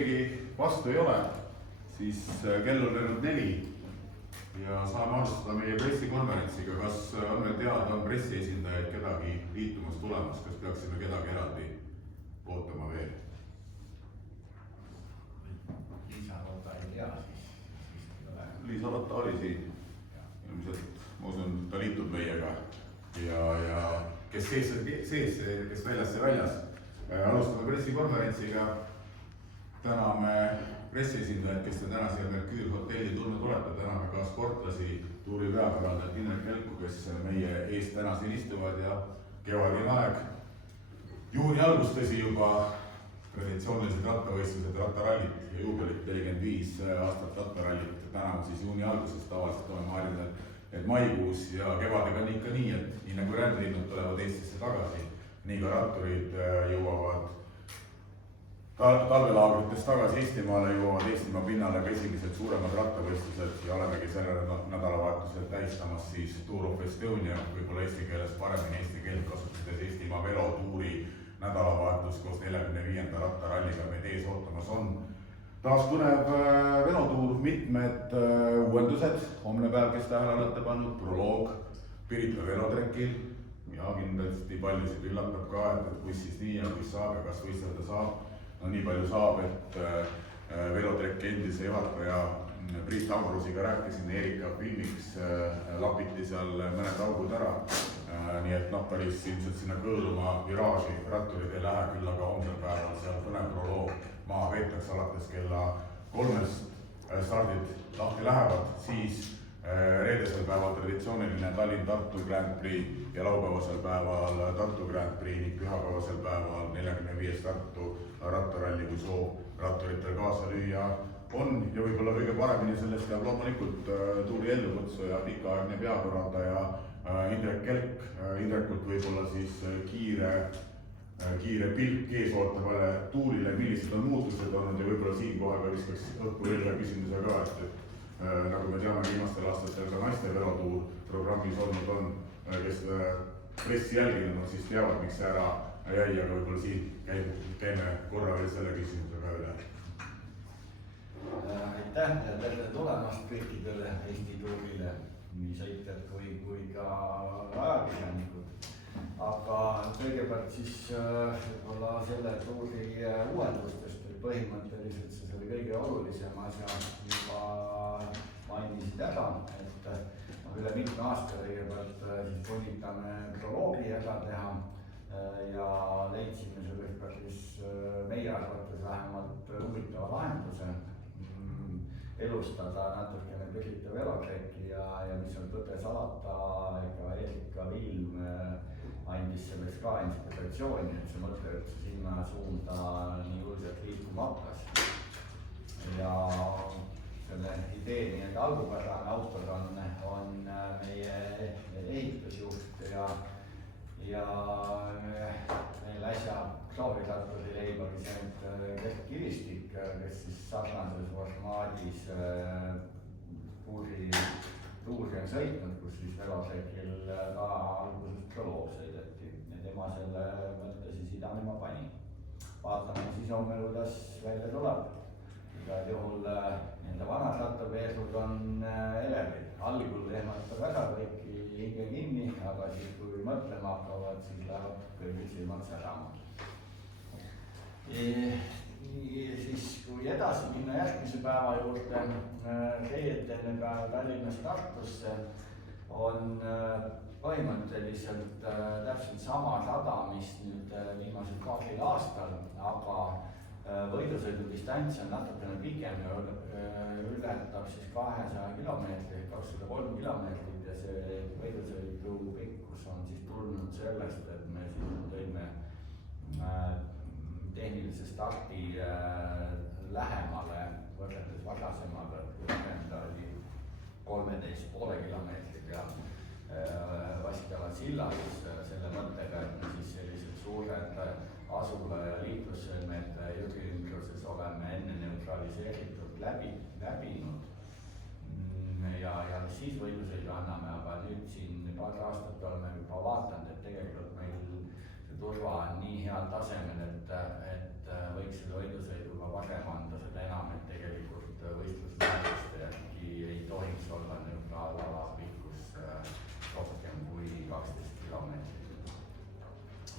Keegi vastu ei ole, siis kell on läinud 4 ja saame alustada meie pressikonverentsiga. Kas on meil teada, on pressiesindajaid kedagi liitumas tulemas, kas peaksime kedagi eraldi ootama veel? Liisa Rota ei tea, siis ei ole. Liisa Rota oli siin, ilmselt ma usun, ta liitub meiega ja kes sees, kes väljas. Alustame pressikonverentsiga. Täname pressiesindajaid, kes te täna siia Mercure hotelli tulnud olete. Täname ka sportlasi, tuuri peakorraldajat Indrek Kelku, kes meie eest täna siin istuvad ja kevadine aeg. Juuni algus tõsi juba traditsioonilised rattavõistlused, rattarallit ja juubelit 45 aastat rattarallit. Täna on siis juuni alguses, tavaliselt oleme harjunud, et maikuus ja kevadega on ikka nii, et nii nagu rändlinnud tulevad Eestisse tagasi, nii ka ratturid jõuavad talvelaagritest tagasi Eestimaale, jõuavad Eestimaa pinnale ka esimesed suuremad rattavõistlused ja olemegi sellel nädalavahetusel tähistamas siis Tour of Estonia, võib-olla eesti keeles paremini eesti keelt kasutades Eestimaa velotuuri nädalavahetus koos 45. rattaralliga meid ees ootamas on. Taas põnev velotuur, mitmed uuendused, homne päev, kes tähele olete pannud, proloog Pirita velotrekil ja kindlasti paljusid üllatab ka, et kus siis nii ja kus saab ja kas võistelda saab. No nii palju saab, et velotrekki endise juhataja Priit Aurusiga rääkisin, Erika filmiks lapiti seal mõned augud ära. Nii et päris ilmselt sinna kõõluma viraaži ratturid ei lähe, küll aga homsel päeval seal põnev proloog maha veetakse alates kella 3 stardid lahti lähevad, siis reedesel päeval traditsiooniline Tallinn-Tartu Grand Prix ja laupäevasel päeval Tartu Grand Prix ning pühapäevasel päeval 45 Tartu rattaralli, kui soov ratturitel kaasa lüüa on. Ja võib-olla kõige paremini sellest teab loomulikult tuuri ellukutsuja, pikaaegne peakorraldaja Indrek Kelk. Indrekult võib-olla siis kiire pilk eesootavale tuurile, millised on muutused olnud ja võib-olla siinkohal ka viskaks õhku veel küsimuse ka, et nagu me teame, viimastel aastatel ka naiste velotuur programmis olnud on, kes pressi jälginud, siis teavad, miks see ära jäi, aga võib-olla siin teeme korra veel selle küsimusega üle. Aitäh ja tere tulemast kõikidele Eesti tuurile, nii sõitjad kui ka ajakirjanikud. Aga kõigepealt siis võib-olla selle tuuri uuendustest, et põhimõtteliselt see oli kõige olulisem asja juba mainisid ära, et üle mitme aasta kõigepealt siis punnitame proloogi ära teha ja leidsime sellest päris meie arvates vähemalt huvitava lahenduse elustada natukene Pirita velotrekki ja mis on tõde salata, ega Erika Vilm andis selleks ka inspiratsiooni, et see mõte üldse sinna suunda nii julgelt liikuma hakkas. Ja selle idee nii-öelda algupärane autor on meie ehitusjuht ja meil äsja Kroovitatturi leibaga see Kert Kivistik, kes siis sarnases formaadis tuuri on sõitnud, kus siis velotrekil ka alguses proloog sõideti ja tema selle mõtte siis idanema pani. Vaatame siis homme, kuidas välja tuleb. Igal juhul nende vanad rattapeesud on elevil. Algul ehmatab ära kõiki hinge kinni, aga siis kui mõtlema hakkavad, siis läheb kõigil silmad särama. Siis kui edasi minna järgmise päeva juurde, reedene päev Tallinnast Tartusse on põhimõtteliselt täpselt sama rada, mis nüüd viimasel paaril aastal, aga võidusõidudistants on natukene pikem ja ületab siis 200 kilomeetrit, 203 kilomeetrit ja see võidusõidu pikkus on siis tulnud sellest, et me siis tõime tehnilise starti lähemale võrreldes varasemale, kui enda oli 13,5 kilomeetriga Vaskjala sillas selle mõttega, et me siis sellised suured asula ja liiklussõlmed jõgi ümbruses oleme enne neutraliseeritud läbinud ja siis võidusõidu anname, aga nüüd siin paar aastat oleme juba vaatanud, et tegelikult meil see turva on nii heal tasemel, et võiks selle võidusõiduga varem anda, seda enam, et tegelikult võistlusmääruste järgi ei tohiks olla neutraalala pikkus rohkem kui 12 kilomeetrit.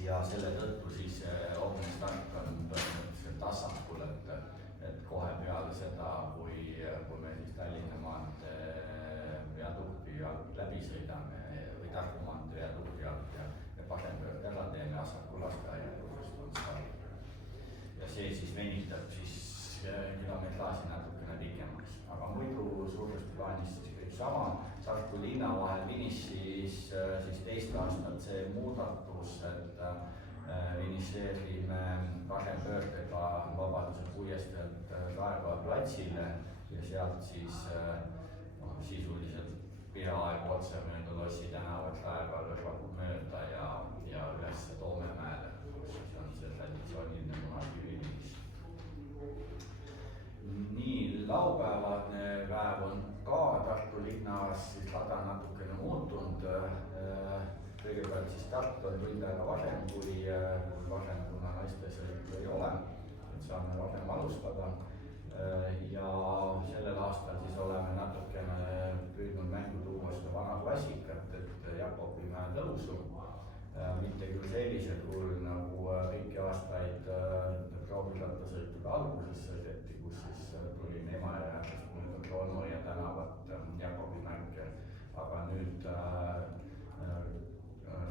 ja selle tõttu siis homne start on põhimõtteliselt Assakul, et kohe peale seda, kui me siis Tallinna maantee viadukti alt läbi sõidame või Tartu maantee viadukti alt ja parempöörde ära teeme Assaku lasteaia juurest on start. ja see siis venitab siis kilometraaži natukene pikemaks, aga muidu suuresti plaanis siis kõik sama. Tartu linna vahel finišis siis teist aastat see muudatus, et finišeerime parempöördega Vabaduse puiesteelt Raekoja platsile ja sealt siis sisuliselt peaaegu otse mööda Lossi tänavat Raekoja lõrvab mööda ja üles Toomemäele, kus siis on see traditsiooniline munakiviviis. nii, laupäevane päev on ka Tartu linnas siis rada natukene muutunud. Kõigepealt siis start on tund aega varem kui varem, kuna naistesõitu ei ole, et saame varem alustada. ja sellel aastal siis oleme natukene püüdnud mängu tuua seda vana klassikat, et Jakobi mäe tõusu. mitte küll sellisel kujul nagu kõiki aastaid proovirattasõitude alguses sõideti, kus siis tulime Emajõest mööda Tolnoja tänavat Jakobi mäkke, aga nüüd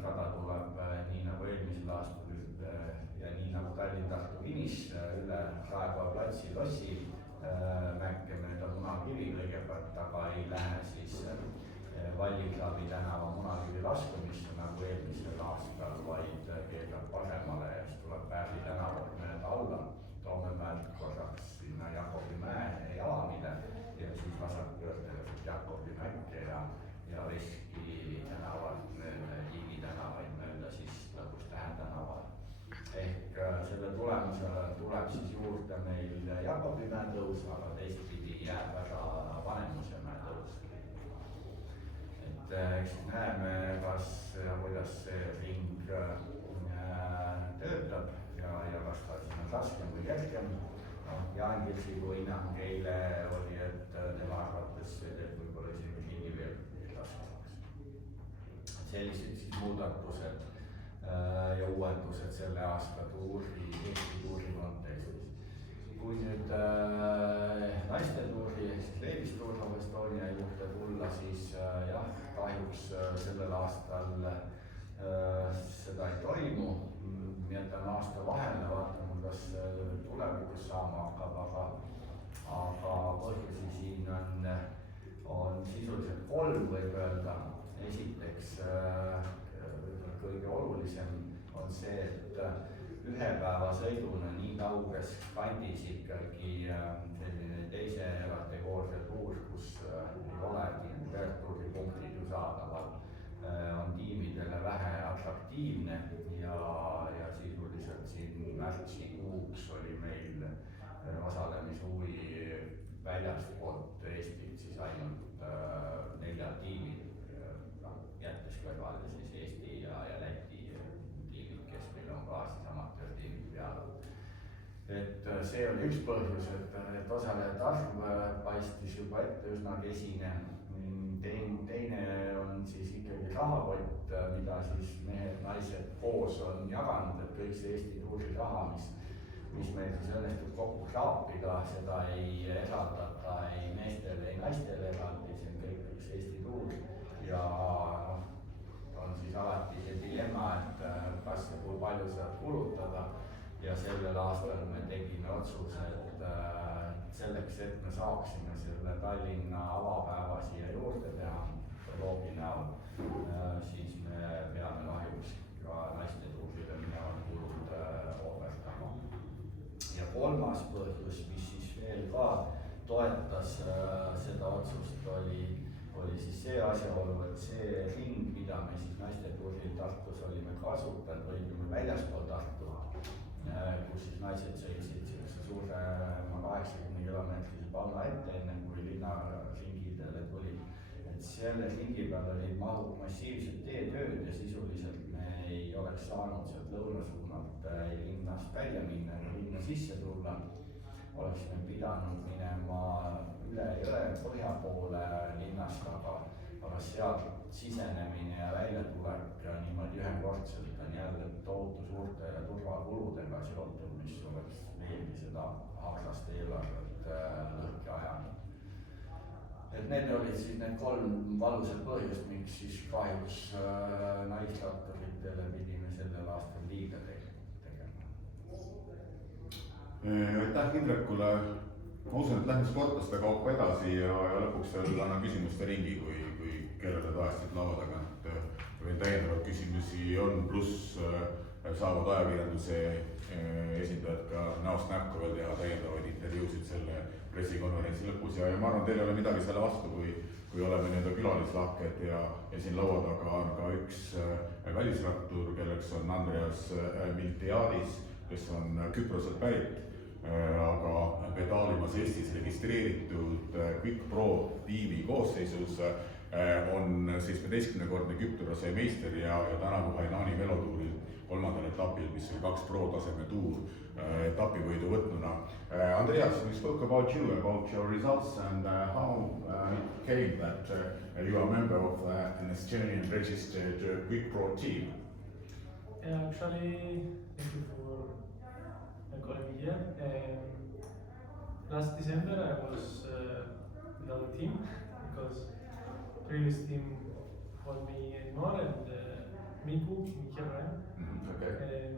rada tuleb nii nagu eelmisel aastal ja nii nagu Tallinn-Tartu finiš üle Raekoja platsi Lossi mäkke mööda Munakivi kõigepealt, aga ei lähe siis Valliklaavi tänava Munakivi laskumisse nagu eelmisel aastal, vaid keerab paremale ja siis tuleb Pärli tänavat mööda alla Toomemäelt korraks sinna Jakobi mäe jalamile ja siis vasakpöördele Jakobi mäkke ja Veski tänavalt mööda Kiigi tänavaid mööda siis lõpus Tähe tänavale. ehk selle tulemusele tuleb siis juurde meil Jakobi mäe tõus, aga teistpidi jääb ära Vanemuise mäe tõus. et eks siis näeme, kas ja kuidas see ring töötab ja kas ta siis on raskem või kergem. Jaan Kirsiku hinnang eile oli, et tema arvates see teeb võib-olla isegi ringi veel raskemaks. sellised siis muudatused ja uuendused selle aasta Eesti tuuri kontekstis. kui nüüd naiste tuuri ehk siis Ladies Tour of Estonia juurde tulla, siis jah, kahjuks sellel aastal seda ei toimu. jätame aasta vahele, vaatame, kas tulevikus saama hakkab, aga põhjusi siin on sisuliselt 3, võib öelda. esiteks kõige olulisem on see, et ühepäevasõiduna nii kauges kandis ikkagi selline teise kategooria tuur, kus ei olegi Vertuuri punktid ju saadaval, on tiimidele vähe atraktiivne ja sisuliselt siin märtsikuuks oli meil osalemishuvi väljastpoolt Eestit siis ainult 4 tiimid, jättes kõrvale siis Eesti ja Läti tiimid, kes meil on ka siis amatöörtiimid peal. et see oli üks põhjus, et osalejate arv paistis juba ette üsna kesine. teine on siis ikkagi rahakott, mida siis mehed-naised koos on jaganud, et kõik see Eesti tuuri raha, mis meil siis õnnestub kokku kraapida, seda ei eraldata ei meestele, ei naistele eraldi, see on kõik üks Eesti tuur ja noh, on siis alati see dilemma, et kas ja kui palju saab kulutada ja sellel aastal me tegime otsuse, et selleks, et me saaksime selle Tallinna avapäeva siia juurde teha proloogi näol, siis me peame kahjuks ka naiste tuurile minevad kulud ohverdama. ja kolmas põhjus, mis siis veel ka toetas seda otsust, oli siis see asjaolu, et see ring, mida me siis naiste tuuril Tartus olime kasutanud, õigemini väljaspool Tartu, kus siis naised sõitsid sellise suurema 80-kilomeetrise panga ette, enne kui linnaringidele tulid. et et selle ringi peal olid massiivsed teetööd ja sisuliselt me ei oleks saanud sealt lõunasuunalt linnast välja minna ja linna sisse tulla. Oleksime pidanud minema üle jõe põhja poole linnast, aga sealt sisenemine ja väljatulek ja niimoodi ühekordselt on jälle tohutu suurte turvakuludega seotud, mis oleks veelgi seda harsast eelarvet lõhki ajanud. Et need olid siis need 3 valusad põhjust, miks siis kahjuks naisratturitele pidime sellel aastal liiga tegema. Aitäh Indrekule. Ma usun, et lähme sportlaste kaupa edasi ja lõpuks veel annan küsimuste ringi, kui kellele tahtsid laua tagant. Veel täiendavaid küsimusi on, pluss saavad ajakirjanduse esindajad ka näost näkku veel teha täiendavaid intervjuusid selle pressikonverentsi lõpus ja ma arvan, teil ei ole midagi selle vastu, kui oleme nii-öelda külalislahked ja siin laua taga on ka üks välisrattur, kelleks on Andreas Miltiadis, kes on Küproselt pärit, aga pedaalimas Eestis registreeritud Quick Pro tiimi koosseisus, on 17-kordne Küprose meister ja tänavu Hainani velotuuril 3. etapil, mis oli 2 pro-taseme tuur etapivõidu võtnuna. Andreas, we spoke about your results and how it came that you are a member of an Estonian registered Quick Pro team. Yeah, actually, thank you for calling me here. Last December I was without a team because previous team called me anymore and Miku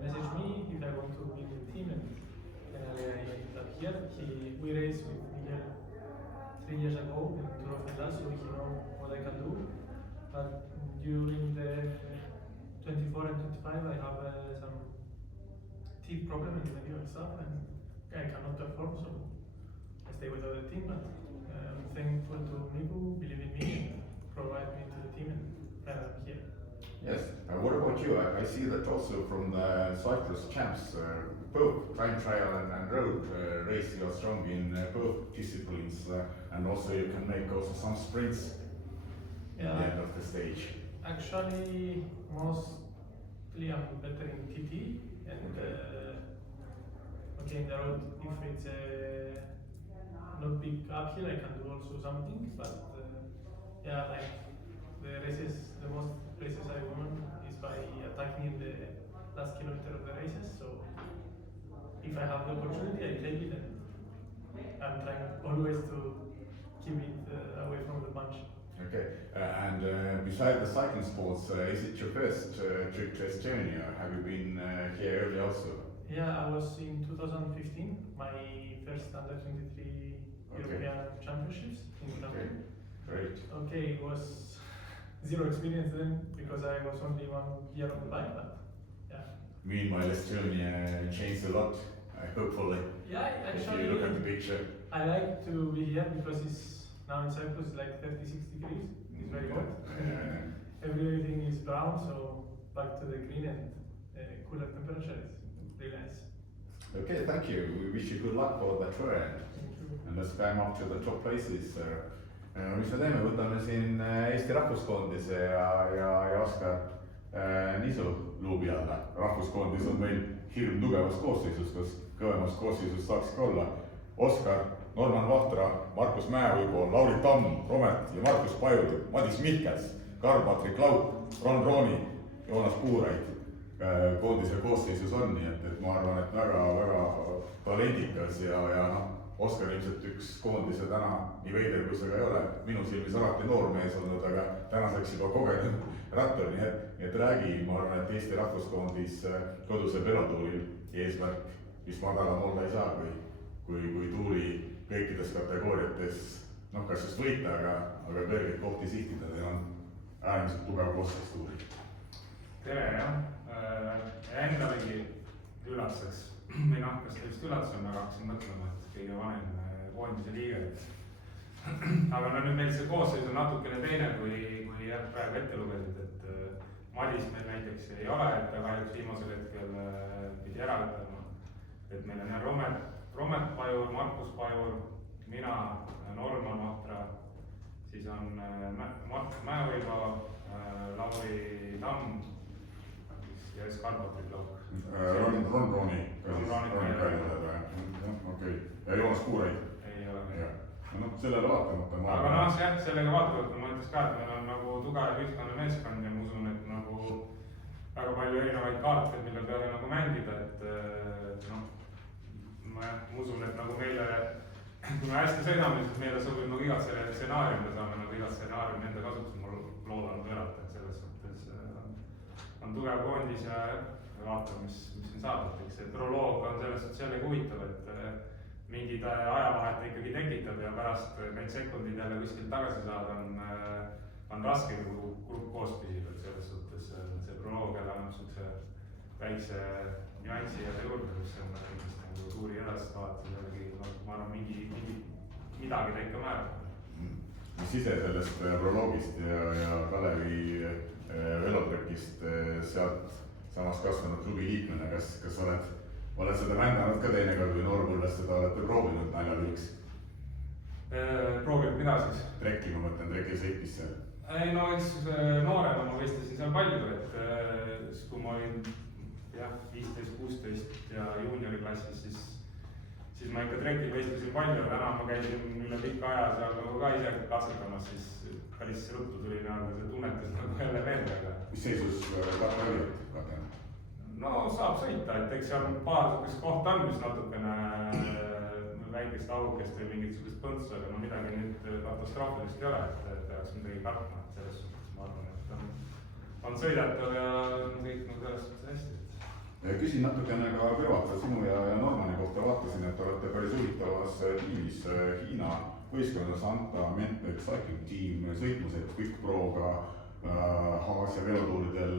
messaged me if I want to be in the team and finally I ended up here. We raced with Miguel 3 years ago in Tour of Milan, so he knows what I can do. But during the 24 and 25 I have some teeth problem and medical stuff and I cannot perform, so I stay with the other team. But I'm thankful to Miku, believe in me, and provide me to the team and I'm here. Yes, what about you? I see that also from the Cyprus champs, both time trial and road race, you are strong in both disciplines and also you can make also some sprints at the end of the stage. Actually, mostly I'm better in TT and in the road, if it's not big uphill, I can do also some things, but like the races, the most races I won is by attacking in the last kilometer of the races, so if I have the opportunity, I take it and I'm trying always to keep it away from the bunch. Okay, and beside the cycling sports, is it your first trip to Estonia? Have you been here early also? Yeah, I was in 2015, my first under 23 European Championships in London. Great. Okay, it was zero experience then because I was only 1 year on the bike, but yeah. Meanwhile, Estonia changed a lot, hopefully. Yeah, actually, if you look at the picture. I like to be here because it's now in Cyprus like 36 degrees. It's very hot. Everything is brown, so back to the green and cooler temperature is really nice. Okay, thank you. We wish you good luck for the tour and let's climb up to the top places. Mis me teeme, võtame siin Eesti rahvuskoondise ja Oskar Nisu luubi alla. Rahvuskoondis on meil hirm tugevas koosseisus, kas kõvemas koosseisus saaks ka olla. Oskar, Norman Vahtra, Markus Mäeviibo, Lauri Tamm, Romet ja Markus Pajuri, Madis Mihkels, Karl-Patrik Lauk, Ron Rooni, Joonas Puuraid koondise koosseisus on, nii et ma arvan, et väga talendikas ja Oskar ilmselt üks koondise täna nii veider, kui see ka ei ole. Minu silmis alati noormees olnud, aga tänaseks juba kogenud rattur, nii et räägi, ma arvan, et Eesti rahvuskoondis koduse velotuuril eesmärk, mis madalam olla ei saa, kui tuuli kõikides kategooriates, kas just võita, aga kõrgeid kohti sihtida, teil on äärmiselt tugev koosseis tuuri. Tere, jah. Endalegi üllatuseks, või kas ta just üllatus on, aga hakkasin mõtlema, et kõige vanem koondise liige. Aga nüüd meil see koosseis on natukene teine, kui praegu ette lugesid, et Madis meil näiteks ei ole, et ta kahjuks viimasel hetkel pidi ära lõpetama. Et meil on Romet Pajur, Markus Pajur, mina, Norman Vahtra, siis on Mart Mäevilma, Lauri Tamm ja Skarpati blokk. Ron Rooni. Okei. Ja Joonas Kuureid. Ei ole. No sellele vaatamata. Aga noh, jah, sellega vaatamata ma ütleks ka, et meil on nagu tugev ühiskonna meeskond ja ma usun, et nagu väga palju erinevaid kaarte, mille peale nagu mängida, et noh, ma usun, et nagu meile, kui me hästi sõidame, siis meile sobib nagu igat selle stsenaarium, me saame nagu igat stsenaariumi enda kasuks, ma loodan pöörata, et selles suhtes on tugev koondis ja vaatame, mis siin saab, et eks see proloog on selles suhtes jällegi huvitav, et mingid ajavahet ikkagi tekitab ja pärast neid sekundid jälle kuskilt tagasi saada on raske, kui grupp koos püsib, et selles suhtes see proloog jälle annab niisuguse väikse nüansi jälle juurde, kus on kindlasti nagu tuuri edasist vaatad jällegi, ma arvan, midagi ta ikka määrab. Mis ise sellest proloogist ja Kalevi velotrekist sealt samas kasvanud klubi liikmena, kas oled seda mänganud ka teinekord või noorpõlves seda olete proovinud naljalühiks? Proovinud mida siis? Trekki, ma mõtlen, trekki sõitmist seal. Ei no eks noorena ma võistlesin seal palju, et kui ma olin jah, 15-16 ja juunioriklassis, siis ma ikka trekil võistlesin palju, täna ma käisin üle pika aja seal nagu ka ise katsetamas, siis päris ruttu tuli nagu see tunnetus nagu jälle meelde. Mis seisus Katre oli? No saab sõita, et eks seal paar sugust kohta on, mis natukene väikest augest või mingit sugust põntsu, aga no midagi nüüd katastroofilist ei ole, et peaks midagi kartma, et selles suhtes ma arvan, et on sõidetud ja kõik nagu selles suhtes hästi. Küsin natukene ka Veoata sinu ja Normani kohta, vaatasin, et olete päris huvitavas tiimis Hiina võistkonnas Anta Mentec Cycling Team sõitmused Quick Proga Aasia velotuuridel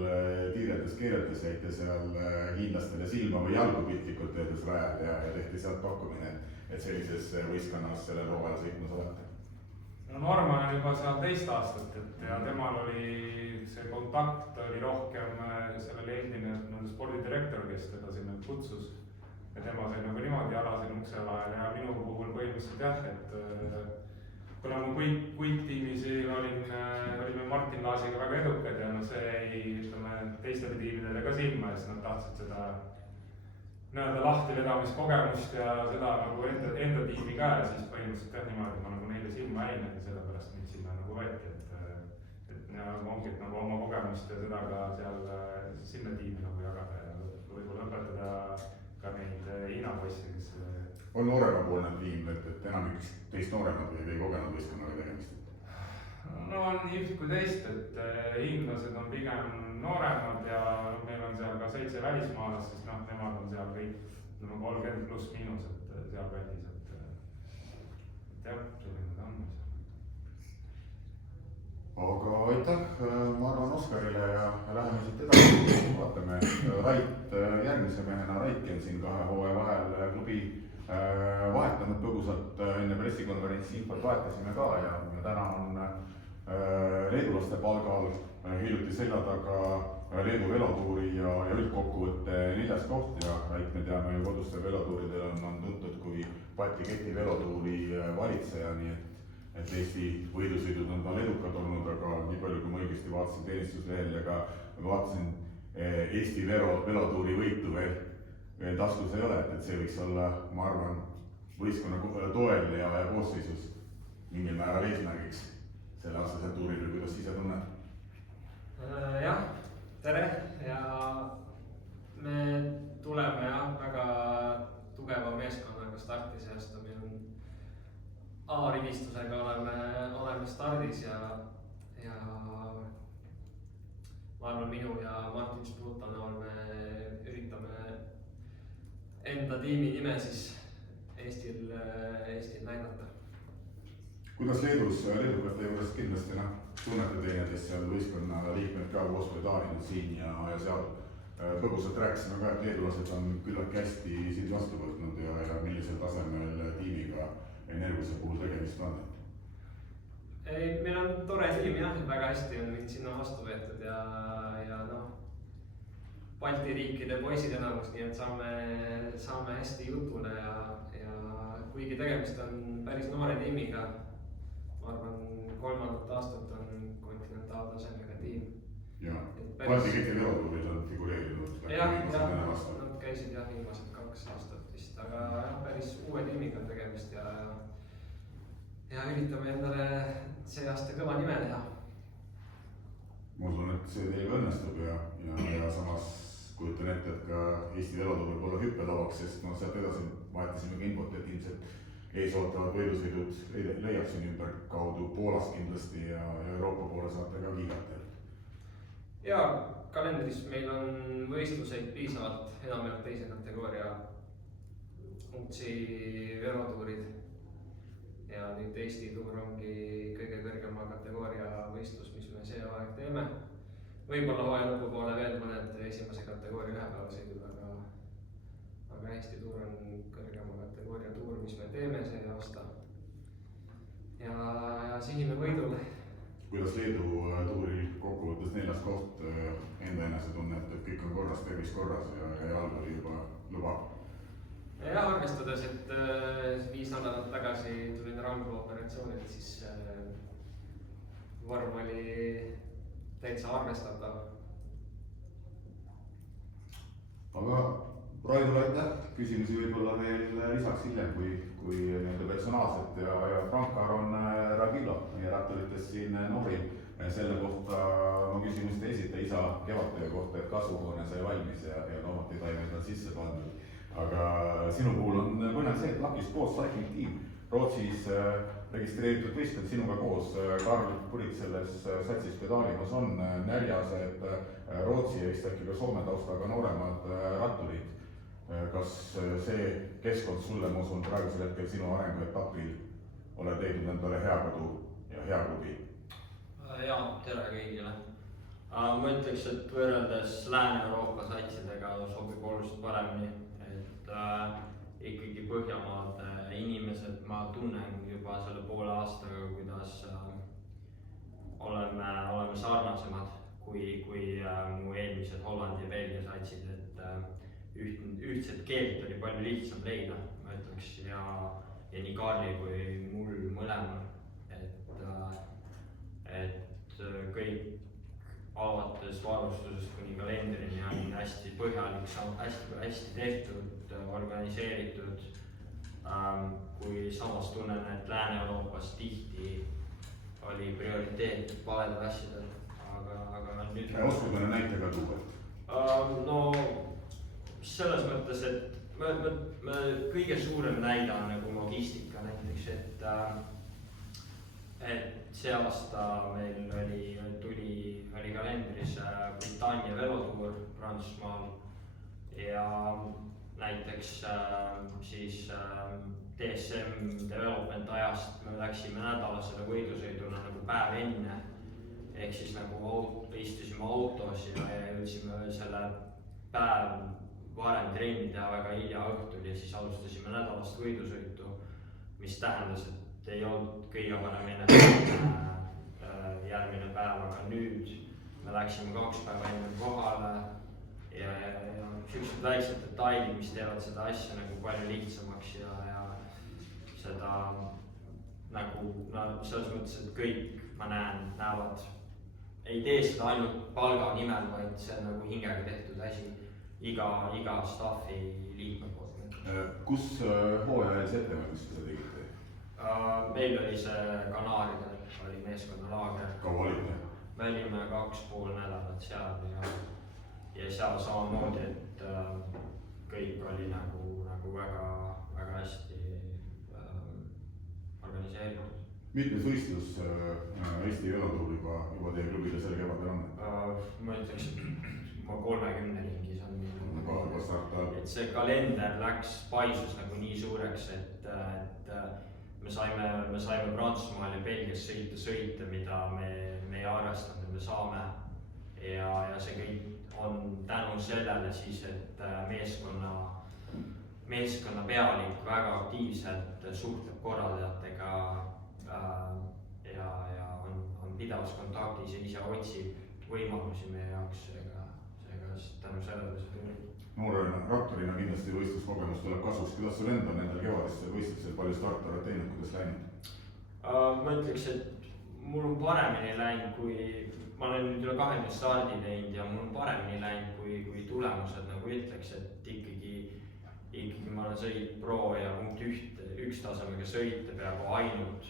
tiiretes-keeretes jäite seal hiinlastele silma või jalgu piltlikult öeldes rajad ja tehti sealt pakkumine, et sellises võistkonnas sellel hooajal sõitmas olete? No Norman on juba seal 2 aastat, et ja temal oli see kontakt oli rohkem sellele endine spordidirektor, kes teda sinna kutsus. Ja tema sai nagu niimoodi jala siin ukse vahel ja minu puhul põhimõtteliselt jah, et kuna ma Quick tiimis olime Martin Laasiga väga edukad ja no see jäi, ütleme, teistele tiimidele ka silma ja siis nad tahtsid seda nii-öelda lahtivedamiskogemust ja seda nagu enda tiimi ka ja siis põhimõtteliselt jah niimoodi ma nagu neile silma jäin ja sellepärast mind sinna nagu võeti, et ja ongi nagu oma kogemust ja seda ka seal sinna tiimi nagu jagada ja võib-olla õpetada ka neid Hiina poisse, kes on nooremapoolne tiim, et enamik teist nooremad või kogenud võistkonnaga tegemist? No on nii üht kui teist, et hiinlased on pigem nooremad ja meil on seal ka 7 välismaalast, siis noh, nemad on seal kõik 30 pluss miinus, et seal kandis, et jah, selline ta on. Aga aitäh, ma arvan Oskarile ja läheme siit edasi, vaatame Rait järgmise mehena, Raiki on siin 2 hooaja vahel klubi vahetanud põgusalt enne pressikonverentsi infot vahetasime ka ja täna on leedulaste palgal hiljuti selja taga Leedu velotuuri ja üldkokkuvõtte 4. koht ja Rait, me teame ju kodustel velotuuridel on tuntud kui Balti keti velotuuri valitseja, nii et Eesti võidusõidud on tal edukad olnud, aga nii palju, kui ma õigesti vaatasin teenistuslehel ja ka vaatasin Eesti velotuuri võitu veel taskus ei ole, et see võiks olla, ma arvan, võistkonna toel ja koosseisus mingil määral eesmärgiks selle aastasel tuuril või kuidas ise tunned? Jah, tere ja me tuleme jah väga tugeva meeskonnaga starti seast, meil on A-rivistusega oleme stardis ja ma arvan, minu ja Martin Spruta näol me üritame enda tiimi nime siis Eestil näidata. Kuidas leedukate juures kindlasti tunnete teineteist seal võistkonna liikmed ka koos või taaninud siin ja seal põgusalt rääkisime ka, et leedulased on küllaltki hästi sind vastu võtnud ja millisel tasemel tiimiga Energiuse puhul tegemist on? Ei, meil on tore tiim jah, väga hästi on mind sinna vastu võetud ja noh, Balti riikide poisid enamus, nii et saame hästi jutule ja kuigi tegemist on päris noore tiimiga, ma arvan, 3. aastat on kontinentaaltasemega tiim. ja Balti keti velotuurid on figureerinud. Nad käisid jah viimased 2 aastat vist, aga jah, päris uue tiimiga on tegemist ja üritame endale see aasta kõva nime teha. Ma usun, et see teiega õnnestub ja samas kujutan ette, et ka Eesti velotuur võib olla hüppelavaks, sest sealt edasi vahetasime ka infot, et ilmselt ees ootavad võidusõidud leiaksin ümber kaudu Poolast kindlasti ja Euroopa poole saate ka kiigata. Ja kalendris meil on võistluseid piisavalt, enamjaolt teise kategooria UCI velotuurid. Ja nüüd Eesti tuur ongi kõige kõrgema kategooria võistlus, mis me see aeg teeme. Võib-olla hooaja lõpupoole veel mõned esimese kategooria ühepäevasõidud, aga Eesti tuur on kõrgema kategooria tuur, mis me teeme see aasta. Ja sihime võidule. Kuidas Leedu tuuril kokkuvõttes 4. koht enda enesetunne, et kõik on korras, tervis korras ja jalg oli juba lubab? Jah, arvestades, et 5 nädalat tagasi tulin ranguoperatsioonilt, siis vorm oli täitsa arvestatav. Aga Raidule aitäh, küsimusi võib-olla veel lisaks hiljem, kui nii-öelda personaalselt ja Frankar on Ragillo, meie ratturitest siin noorim. Selle kohta ma küsimust ei esita isa kevadtöö kohta, et kasvuhoone sai valmis ja tomatitaimed on sisse pandud. Aga sinu puhul on põnev see, et Lucky Sports Cycling Team Rootsis registreeritud võistkond sinuga koos. Karl Purit selles satsis pedaalimas on närjas, et Rootsi ja vist äkki ka Soome taustaga nooremad ratturid. Kas see keskkond sulle, ma usun, praegusel hetkel sinu arenguetapil oled leidnud endale hea kodu ja hea klubi? Jaa, tere kõigile. Ma ütleks, et võrreldes Lääne-Euroopa satsidega sobib oluliselt paremini. Ikkagi Põhjamaade inimesed, ma tunnen juba selle poole aastaga, kuidas oleme sarnasemad kui mu eelmised Hollandi ja Belgia satsid, et ühtset keelt oli palju lihtsam leida, ma ütleks, ja nii Karli kui mul mõlemal, et kõik alates varustusest kuni kalendrini on hästi põhjalik, hästi tehtud, organiseeritud, kui samas tunnen, et Lääne-Euroopas tihti oli prioriteet valedel asjadel, aga nüüd... Oskad mõne näitega tuua? No selles mõttes, et kõige suurem näide on nagu logistika näiteks, et see aasta meil oli kalendris Britannia velotuur Prantsusmaal ja näiteks siis DSM development ajast me läksime nädalasele võidusõiduna nagu päev enne. Ehk siis nagu istusime autos ja jõudsime veel selle päev varem trenni teha väga hilja õhtul ja siis alustasime nädalast võidusõitu, mis tähendas, et ei olnud kõige parem enne järgmine päev, aga nüüd me läksime 2 päeva enne kohale ja sellised väiksed detailid, mis teevad seda asja nagu palju lihtsamaks ja seda nagu selles mõttes, et kõik, ma näevad, ei tee seda ainult palga nimel, vaid see on nagu hingega tehtud asi iga staffi liikme poolt. Kus hooajalise ettevalmistuse tegite? Meil oli see Kanaaridel, oli meeskonnalaager. Kaua olite? Me olime 2,5 nädalat seal ja seal samamoodi, et kõik oli nagu väga hästi organiseeritud. Mitmes võistlus Eesti velotuur juba teie klubile selle kevadel on? Ma ütleks, et ma 30 ringis on nii. Et see kalender paisus nagu nii suureks, et me saime Prantsusmaal ja Belgias sõita, mida me ei arvestanud, et me saame. Ja see kõik on tänu sellele siis, et meeskonna pealik väga aktiivselt suhtleb korraldajatega ja on pidevas kontaktis ja ise otsib võimalusi meie jaoks, seega tänu sellele see tuli. Noore ratturina kindlasti võistluskogemus tuleb kasuks. Kuidas sul endal nendel kevadistel võistlusel palju starte oled teinud, kuidas läinud? ma ütleks, et mul on paremini läinud, kui ma olen nüüd üle 20 stardi teinud ja mul on paremini läinud, kui tulemused nagu ütleks, et ikkagi ma olen sõit pro ja punkt üks tasemega sõite peaaegu ainult,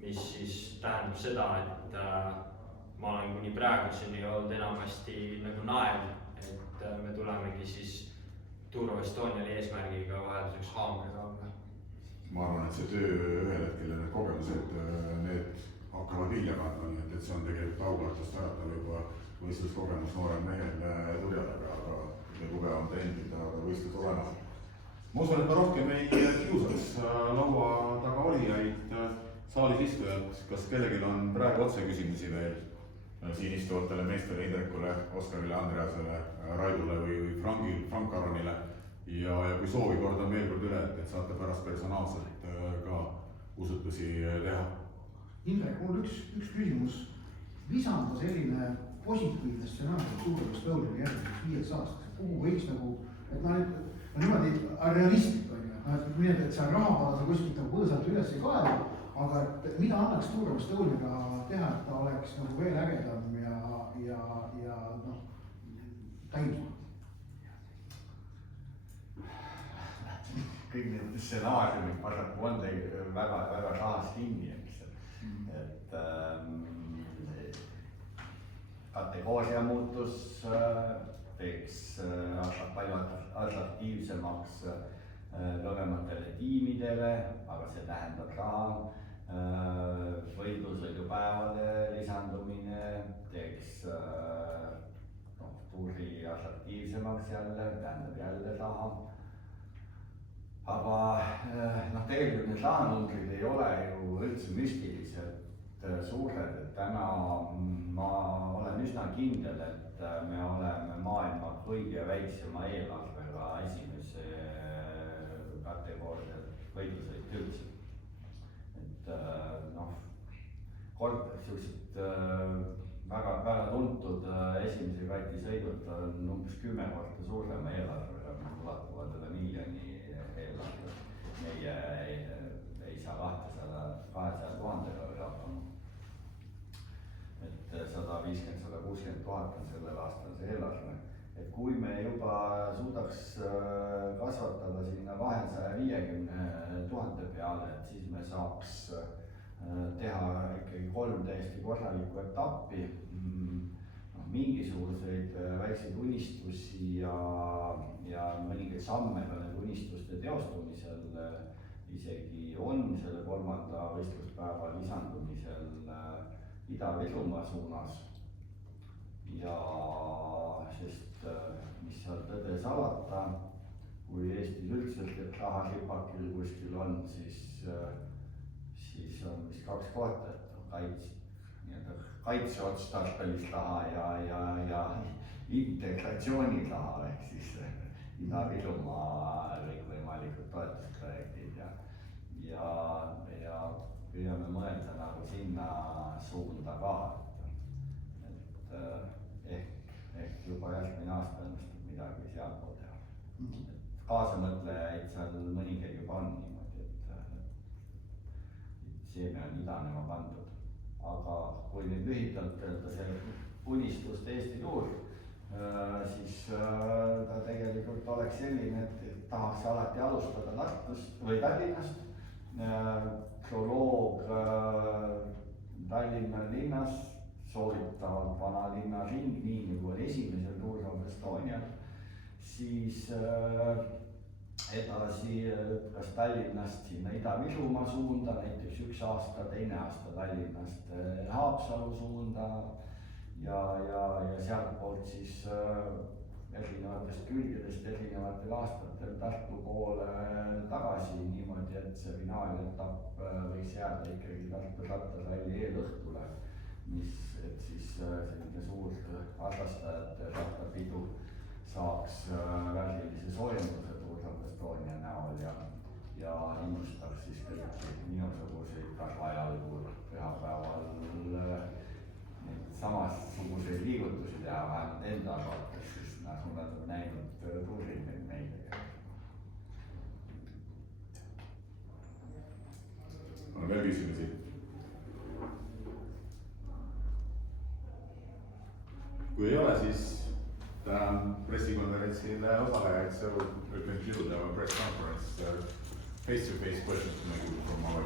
mis siis tähendab seda, et ma olen kuni praeguseni olnud enamasti nagu nael, et me tulemegi siis Tour of Estoniale eesmärgiga vahelduseks haamri saama. ma arvan, et see töö ühel hetkel ja need kogemused, need hakkavad vilja kandma, nii et see on tegelikult aukartust äratav juba võistluskogemus noorel mehel turjadega, aga tuge on teinud ja võistlus olemas. ma usun, et ma rohkem ei kiusaks laua taga olijaid, saalis istujad, kas kellelgi on praegu otseküsimusi veel siin istuvatele meestele, Indrekule, Oskarile, Andreasele, Raidule või Frank Aronile ja kui soovi, kordan veel kord üle, et saate pärast personaalselt ka usutusi teha. Indrek, mul üks küsimus. Visanda selline positiivne stsenaarium Tour of Estoniale järgmiseks 5 aastaks, kuhu võiks nagu, et niimoodi realistlik on ju, et see rahapada sa kuskilt nagu põõsalt üles ei kaela, aga et mida annaks Tour of Estoniaga teha, et ta oleks nagu veel ägedam ja noh, täiuslik? kõik need stsenaariumid paraku on väga rahas kinni, eks. et kategooria muutus teeks palju atraktiivsemaks kõvematele tiimidele, aga see tähendab raha. Võidusõidupäevade lisandumine teeks tuuri atraktiivsemaks jälle, tähendab jälle raha. aga tegelikult need rahanumbrid ei ole ju üldse müstiliselt suured, et täna ma olen üsna kindel, et me oleme maailma kõige väiksema eelarvega esimese kategooria võidusõit üldse. Sellised väga tuntud esimese kati sõidud on umbes 10 korda suurema eelarvega, ulatuvad üle miljoni eelarve. meie ei saa 200 000 euro hakkama. et 150–160 000 on sellel aastal see eelarve. et kui me juba suudaks kasvatada sinna 250 000 peale, et siis me saaks teha ikkagi 3 täiesti korralikku etappi, mingisuguseid väikseid unistusi ja mõningaid samme ka nende unistuste teostumisel isegi on selle 3. võistluspäeva lisandumisel Ida-Virumaa suunas. ja sest mis seal tõde salata, kui Eestis üldse rahasipakil kuskil on, siis on vist 2 kohta, et kaitseotstarbelist raha ja integratsiooniraha ehk siis Ida-Virumaa kõikvõimalikud toetusprojektid ja püüame mõelda nagu sinna suunda ka, et ehk juba järgmine aasta õnnestub midagi sealpool teha. kaasamõtlejaid seal mõningaid juba on niimoodi, seeme on idanema pandud. aga kui nüüd lühidalt öelda see unistuste Eesti tuur, siis ta tegelikult oleks selline, et tahaks alati alustada Tartust või Tallinnast. Proloog Tallinna linnas, soovitavalt vanalinna ring, nii nagu oli esimesel Tour of Estonial, siis edasi kas Tallinnast sinna Ida-Virumaa suunda, näiteks 1 aasta, teine aasta Tallinnast Haapsalu suunda ja sealtpoolt siis erinevatest külgedest erinevatel aastatel Tartu poole tagasi niimoodi, et see finaaletapp võiks jääda ikkagi Tartu rattaralli eelõhtule, et siis selline suur harrastajate rattapidu saaks värvilise soojenduse Tour of Estonia näol ja innustaks siis kõiki minusuguseid karvajalgu pühapäeval neid samasuguseid liigutusi teha, vähemalt enda arvates, sest nagu nad on näinud tuuril meile. on veel küsimusi? kui ei ole, siis tänan pressikonverentsil osalejaid, so we conclude our press conference. Face-to-face questions from our